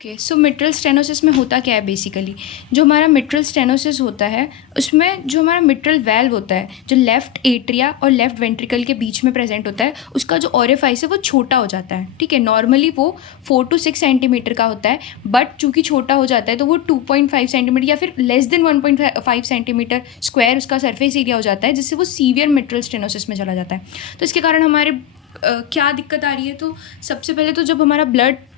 Okay, सो mitral stenosis में होता क्या है बेसिकली। जो हमारा मिट्रल स्टेनोसिस होता है उसमें जो हमारा मिट्रल वेल्व होता है, जो लेफ्ट एट्रिया और लेफ्ट वेंट्रिकल के बीच में प्रेजेंट होता है, उसका जो ओरिफाइस है वो छोटा हो जाता है। ठीक है, नॉर्मली वो 4 to 6 सेंटीमीटर का होता है, बट चूंकि छोटा हो जाता है तो वो 2.5 सेंटीमीटर या फिर लेस देन 1.5 सेंटीमीटर स्क्वायर उसका सरफेस एरिया हो जाता है, जिससे वो सीवियर मिट्रल स्टेनोसिस में चला जाता है। तो इसके कारण हमारे क्या दिक्कत आ रही है, तो सबसे पहले तो जब हमारा ब्लड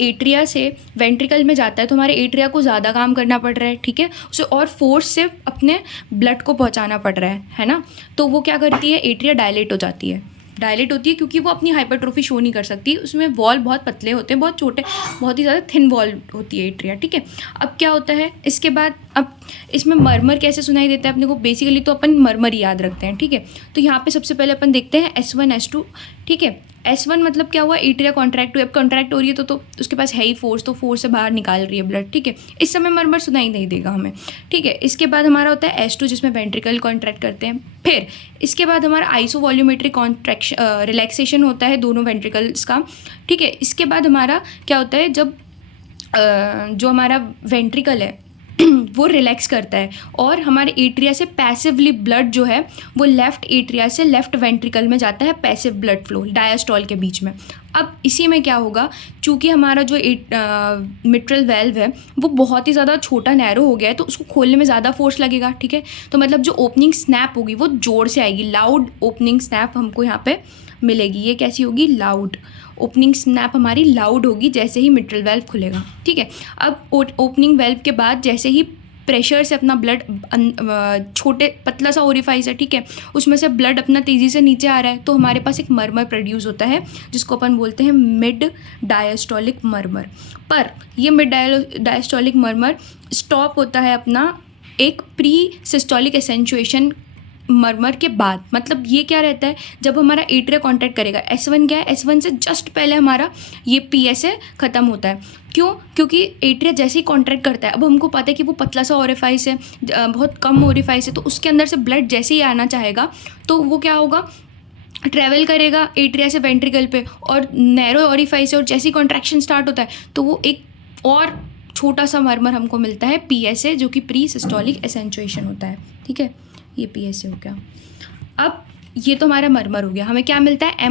एट्रिया से वेंट्रिकल में जाता है तो हमारे एट्रिया को ज़्यादा काम करना पड़ रहा है। ठीक है, उसे और फोर्स से अपने ब्लड को पहुंचाना पड़ रहा है ना। तो वो क्या करती है, एट्रिया डायलेट हो जाती है। डायलेट होती है क्योंकि वो अपनी हाइपरट्रोफी शो नहीं कर सकती, उसमें वॉल बहुत पतले होते हैं, बहुत छोटे, बहुत ही ज़्यादा थिन वॉल होती है एट्रिया। ठीक है, अब क्या होता है इसके बाद, अब इसमें मरमर कैसे सुनाई देता है अपने को, बेसिकली तो अपन मरमर ही याद रखते हैं। ठीक है, तो यहाँ पे सबसे पहले अपन देखते हैं S1 S2। ठीक है, S1 मतलब क्या हुआ, एट्रिया कॉन्ट्रैक्ट हुई। अब कॉन्ट्रैक्ट हो रही है तो उसके पास है ही फोर्स, तो फोर्स से बाहर निकाल रही है ब्लड। ठीक है, इस समय मरमर सुनाई नहीं देगा हमें। ठीक है, इसके बाद हमारा होता है S2 जिसमें वेंट्रिकल कॉन्ट्रैक्ट करते हैं। फिर इसके बाद हमारा आइसोवॉल्यूमेट्रिक कॉन्ट्रैक्शन रिलैक्सेशन होता है दोनों वेंट्रिकल्स का। ठीक है, इसके बाद हमारा क्या होता है, जब जो हमारा वेंट्रिकल है वो रिलैक्स करता है और हमारे एट्रिया से पैसिवली ब्लड जो है वो लेफ़्ट एट्रिया से लेफ़्ट वेंट्रिकल में जाता है, पैसिव ब्लड फ्लो डायस्टॉल के बीच में। अब इसी में क्या होगा, चूँकि हमारा जो मिट्रल वेल्व है वो बहुत ही ज़्यादा छोटा नैरो हो गया है, तो उसको खोलने में ज़्यादा फोर्स लगेगा। ठीक है, तो मतलब जो ओपनिंग स्नैप होगी वो जोर से आएगी, लाउड ओपनिंग स्नैप हमको यहाँ पे मिलेगी। ये कैसी होगी, लाउड ओपनिंग स्नैप हमारी लाउड होगी जैसे ही मिट्रल वेल्व खुलेगा। ठीक है, अब ओपनिंग वेल्व के बाद जैसे ही प्रेशर से अपना ब्लड, छोटे पतला सा ओरिफाइस है, ठीक है, उसमें से ब्लड अपना तेज़ी से नीचे आ रहा है, तो हमारे पास एक मरमर प्रोड्यूस होता है जिसको अपन बोलते हैं मिड डायस्टोलिक मरमर। पर ये मिड डायस्टोलिक मरमर स्टॉप होता है अपना एक प्री सिस्टोलिक एसेंचुएशन मरमर के बाद। मतलब ये क्या रहता है, जब हमारा एट्रिया कॉन्ट्रैक्ट करेगा, S1 क्या है, S1 से जस्ट पहले हमारा ये PSA ख़त्म होता है। क्यों, क्योंकि एट्रिया जैसे ही कॉन्ट्रैक्ट करता है, अब हमको पता है कि वो पतला सा ओरिफाइस है, बहुत कम ओरिफाइस है, तो उसके अंदर से ब्लड जैसे ही आना चाहेगा तो वो क्या होगा, ट्रैवल करेगा एट्रिया से वेंट्रिकल पे, और नैरो ओरिफाइस है और जैसे ही कॉन्ट्रैक्शन स्टार्ट होता है तो वो एक और छोटा सा मरमर हमको मिलता है PSA, जो कि प्री सिस्टोलिक एसेंचुएशन होता है। ठीक है, ये PSA हो गया। अब ये तो हमारा मरमर हो गया, हमें क्या मिलता है,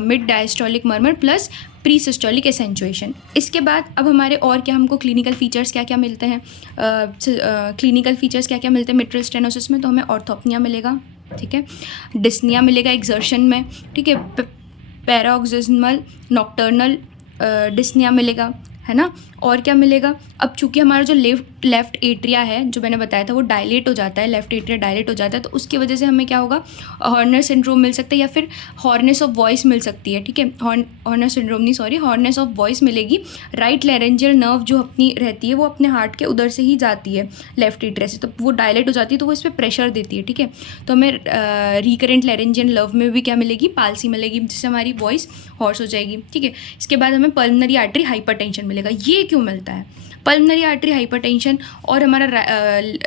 mid diastolic murmur plus pre systolic accentuation. इसके बाद अब हमारे और क्या, हमको क्लिनिकल फीचर्स क्या क्या मिलते हैं, क्लिनिकल फीचर्स क्या क्या मिलते हैं मिट्रल स्टेनोसिस में, तो हमें ऑर्थोपनिया मिलेगा। ठीक है, डिस्निया मिलेगा एक्सर्शन में। ठीक है, पैराऑक्सिस्मल नॉक्टर्नल डिस्निया मिलेगा, है ना। और क्या मिलेगा, अब चूंकि हमारा जो लेफ्ट एट्रिया है, जो मैंने बताया था, वो डायलेट हो जाता है, लेफ्ट एट्रिया डायलेट हो जाता है, तो उसकी वजह से हमें क्या होगा, हॉर्नर सिंड्रोम मिल सकता है या फिर हॉर्नेस ऑफ वॉइस मिल सकती है। ठीक है, हॉर्नर सिंड्रोम नहीं, सॉरी, हॉर्नेस ऑफ वॉइस मिलेगी। राइट लैरेंजियल नर्व जो अपनी रहती है वो अपने हार्ट के उधर से ही जाती है लेफ्ट एट्रिया से, तो वो डायलेट हो जाती है, तो वो इस पर प्रेशर देती है। ठीक है, तो हमें रिकरेंट लैरेंजियल नर्व में भी क्या मिलेगी, पाल्सी मिलेगी, जिससे हमारी वॉइस हॉर्स हो जाएगी। ठीक है, इसके बाद हमें पल्मोनरी आर्टरी हाइपरटेंशन मिलेगा। ये क्यों मिलता है, पल्मोनरी आर्टरी हाइपरटेंशन और हमारा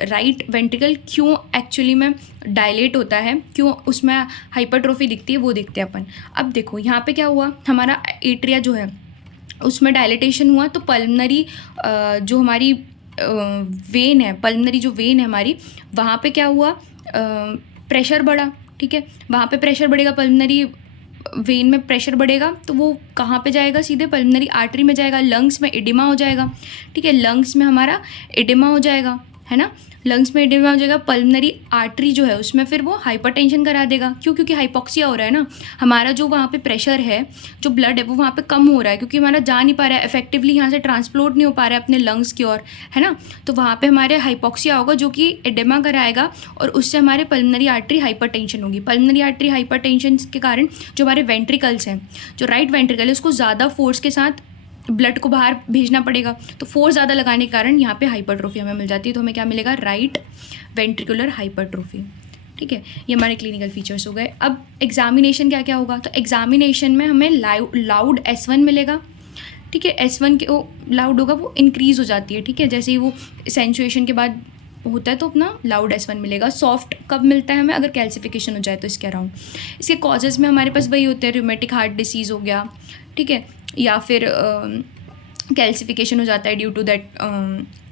राइट वेंट्रिकल क्यों एक्चुअली में डायलेट होता है, क्यों उसमें हाइपरट्रोफी दिखती है, वो देखते हैं अपन। अब देखो यहाँ पे क्या हुआ, हमारा एट्रिया जो है उसमें डायलेटेशन हुआ, तो पल्मोनरी जो हमारी वेन है, पल्मोनरी जो वेन है हमारी, वहाँ पे क्या हुआ, प्रेशर बढ़ा। ठीक है, वहाँ पे प्रेशर बढ़ेगा, पल्मोनरी वेन में प्रेशर बढ़ेगा, तो वो कहाँ पे जाएगा, सीधे पल्मोनरी आर्टरी में जाएगा, लंग्स में एडिमा हो जाएगा। ठीक है, लंग्स में हमारा एडिमा हो जाएगा, है ना, लंग्स में एडिमा हो जाएगा, पल्मोनरी आर्टरी जो है उसमें फिर वो हाइपरटेंशन करा देगा। क्यों, क्योंकि हाइपोक्सिया हो रहा है ना, हमारा जो वहाँ पे प्रेशर है, जो ब्लड है वो वहाँ पे कम हो रहा है, क्योंकि हमारा जा नहीं पा रहा है इफेक्टिवली, यहाँ से ट्रांसपोर्ट नहीं हो पा रहा है अपने लंग्स की ओर, है ना, तो वहाँ पे हमारे हाइपोक्सिया होगा जो कि एडिमा कराएगा, और उससे हमारे पल्मोनरी आर्टरी हाइपरटेंशन होगी। पल्मोनरी आर्टरी हाइपरटेंशन के कारण जो हमारे वेंट्रिकल्स हैं, जो राइट वेंट्रिकल है, उसको ज़्यादा फोर्स के साथ ब्लड को बाहर भेजना पड़ेगा, तो फोर्स ज़्यादा लगाने के कारण यहाँ पे हाइपरट्रोफी हमें मिल जाती है। तो हमें क्या मिलेगा, राइट वेंट्रिकुलर हाइपरट्रोफी। ठीक है, ये हमारे क्लिनिकल फीचर्स हो गए। अब एग्जामिनेशन क्या क्या होगा, तो एग्जामिनेशन में हमें लाउड S1 मिलेगा। ठीक है, S1 के वो लाउड होगा, वो इंक्रीज़ हो जाती है। ठीक है, जैसे ही वो सेंचुएशन के बाद होता है तो अपना लाउड S1 मिलेगा। सॉफ्ट कब मिलता है हमें, अगर कैल्सिफिकेशन हो जाए तो इसके अराउंड। इसके कॉजेज़ में हमारे पास वही होते हैं, रूमेटिक हार्ट डिसीज़ हो गया, ठीक है, या फिर कैल्सिफिकेशन हो जाता है ड्यू टू दैट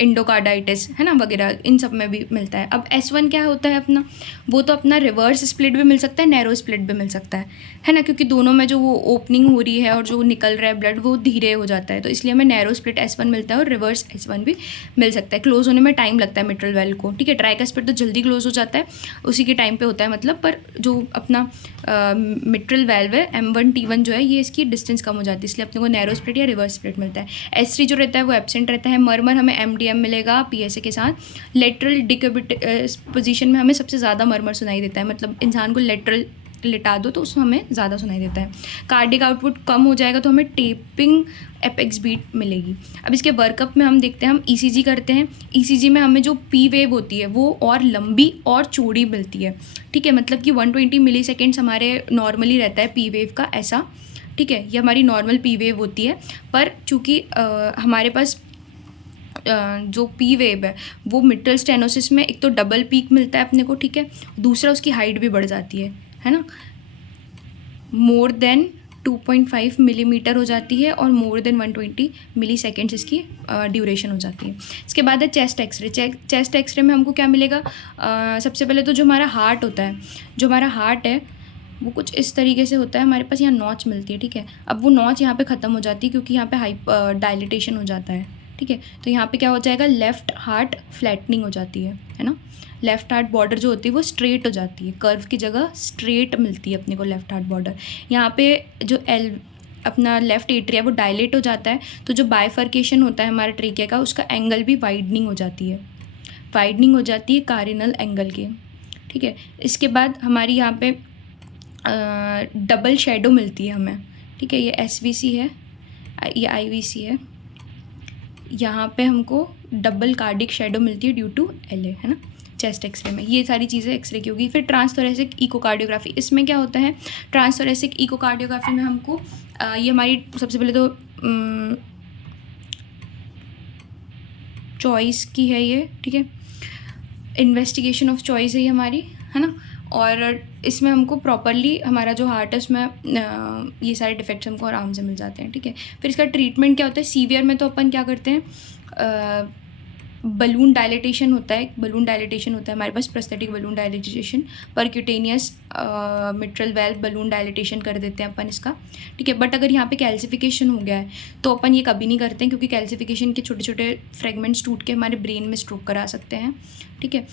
इंडोकार्डाइटिस, है ना, वगैरह, इन सब में भी मिलता है। अब S1 क्या होता है अपना, वो तो अपना रिवर्स स्प्लिट भी मिल सकता है, नैरो स्प्लिट भी मिल सकता है ना, क्योंकि दोनों में जो वो ओपनिंग हो रही है और जो निकल रहा है ब्लड वो धीरे हो जाता है, तो इसलिए हमें नैरो स्प्लिट S1 मिलता है और रिवर्स S1 भी मिल सकता है। क्लोज होने में टाइम लगता है मिट्रल वेल को, ठीक है। ट्राइकस्पिड तो जल्दी क्लोज हो जाता है, उसी के टाइम पे होता है मतलब, पर जो अपना मिट्रल वेल्व है M1 T1 जो है, ये इसकी डिस्टेंस कम हो जाती है, इसलिए अपने को नैरो स्प्लिट या रिवर्स स्प्लिट मिलता है। S3 जो रहता है वो एब्सेंट रहता है। मरमर हमें MDM मिलेगा PSA के साथ। लेटरल डिक्यूबिट पोजीशन में हमें सबसे ज़्यादा मरमर सुनाई देता है, मतलब इंसान को लेटरल लिटा दो तो उसमें हमें ज़्यादा सुनाई देता है। कार्डिक आउटपुट कम हो जाएगा तो हमें टेपिंग एपेक्स बीट मिलेगी। अब इसके वर्कअप में हम देखते हैं, हम ECG करते हैं। ECG में हमें जो P वेव होती है वो और लंबी और चौड़ी मिलती है, ठीक है, मतलब कि 120 मिली सेकेंड्स हमारे नॉर्मली रहता है P वेव का, ऐसा, ठीक है, ये हमारी नॉर्मल P वेव होती है। पर चूँकि हमारे पास जो P वेव है वो मिट्रल स्टेनोसिस में एक तो डबल पीक मिलता है अपने को, ठीक है, दूसरा उसकी हाइट भी बढ़ जाती है ना, मोर देन 2.5 मिलीमीटर हो जाती है और मोर देन 120 मिली सेकेंड्स इसकी ड्यूरेशन हो जाती है। इसके बाद है चेस्ट एक्सरे। चेस्ट एक्सरे में हमको क्या मिलेगा, सबसे पहले तो जो हमारा हार्ट होता है, जो हमारा हार्ट है वो कुछ इस तरीके से होता है, हमारे पास यहाँ नॉच मिलती है, ठीक है। अब वो नॉच यहाँ पे ख़त्म हो जाती है क्योंकि यहाँ पे डायलिटेशन हो जाता है, ठीक है, तो यहाँ पे क्या हो जाएगा, लेफ़्ट हार्ट फ्लैटनिंग हो जाती है ना। लेफ़्ट हार्ट बॉर्डर जो होती है वो स्ट्रेट हो जाती है, कर्व की जगह स्ट्रेट मिलती है अपने को लेफ़्ट हार्ट बॉर्डर। यहाँ पे जो अपना लेफ़्ट एट्रिया वो डायलेट हो जाता है, तो जो बाइफर्केशन होता है हमारे ट्रेकिया का, उसका एंगल भी वाइडनिंग हो जाती है, वाइडनिंग हो जाती है कार्डिनल एंगल की, ठीक है। इसके बाद हमारी यहाँ पे डबल शेडो मिलती है हमें, ठीक है, ये SVC है, ये IVC है, यहाँ पे हमको डबल कार्डिक शेडो मिलती है ड्यू टू LA, है ना, चेस्ट एक्सरे में। ये सारी चीज़ें एक्सरे की होगी। फिर ट्रांसथोरेसिक इकोकार्डियोग्राफी, इसमें क्या होता है, ट्रांसथोरेसिक इकोकार्डियोग्राफी में हमको ये हमारी सबसे पहले तो चॉइस की है ये, ठीक है, इन्वेस्टिगेशन ऑफ चॉइस है ये हमारी, है ना, और इसमें हमको प्रॉपरली हमारा जो हार्ट है उसमें ये सारे डिफेक्ट्स हमको आराम से मिल जाते हैं, ठीक है। फिर इसका ट्रीटमेंट क्या होता है, सीवियर में तो अपन क्या करते हैं, बलून डायलिटेशन होता है, बलून डायलिटेशन होता है हमारे पास, prosthetic balloon dilatation, percutaneous mitral valve balloon dilatation कर देते हैं अपन इसका, ठीक है। बट अगर यहाँ पे कैल्सिफिकेशन हो गया है तो अपन ये कभी नहीं करते हैं, क्योंकि कैल्सिफिकेशन के छोटे छोटे फ्रेगमेंट्स टूट के हमारे ब्रेन में स्ट्रोक करा सकते हैं, ठीक है,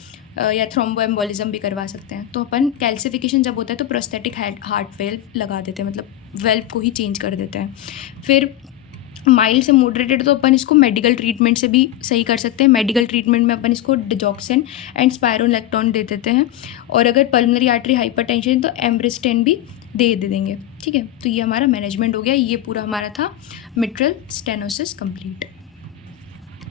या थ्रोम्बोएम्बोलिज्म भी करवा सकते हैं। तो अपन कैल्सिफिकेशन जब होता है तो प्रोस्थेटिक हार्ट वेल्व लगा देते हैं, मतलब वेल्व को ही चेंज कर देते हैं। फिर माइल्ड से मॉडरेटेड तो अपन इसको मेडिकल ट्रीटमेंट से भी सही कर सकते हैं। मेडिकल ट्रीटमेंट में अपन इसको डिजॉक्सिन एंड स्पायरोलेक्टोन दे देते हैं, और अगर पल्मोनरी आर्टरी हाइपरटेंशन तो एम्ब्रिस्टेन भी दे देंगे, ठीक है। तो ये हमारा मैनेजमेंट हो गया, ये पूरा हमारा था मिट्रल स्टेनोसिस कंप्लीट।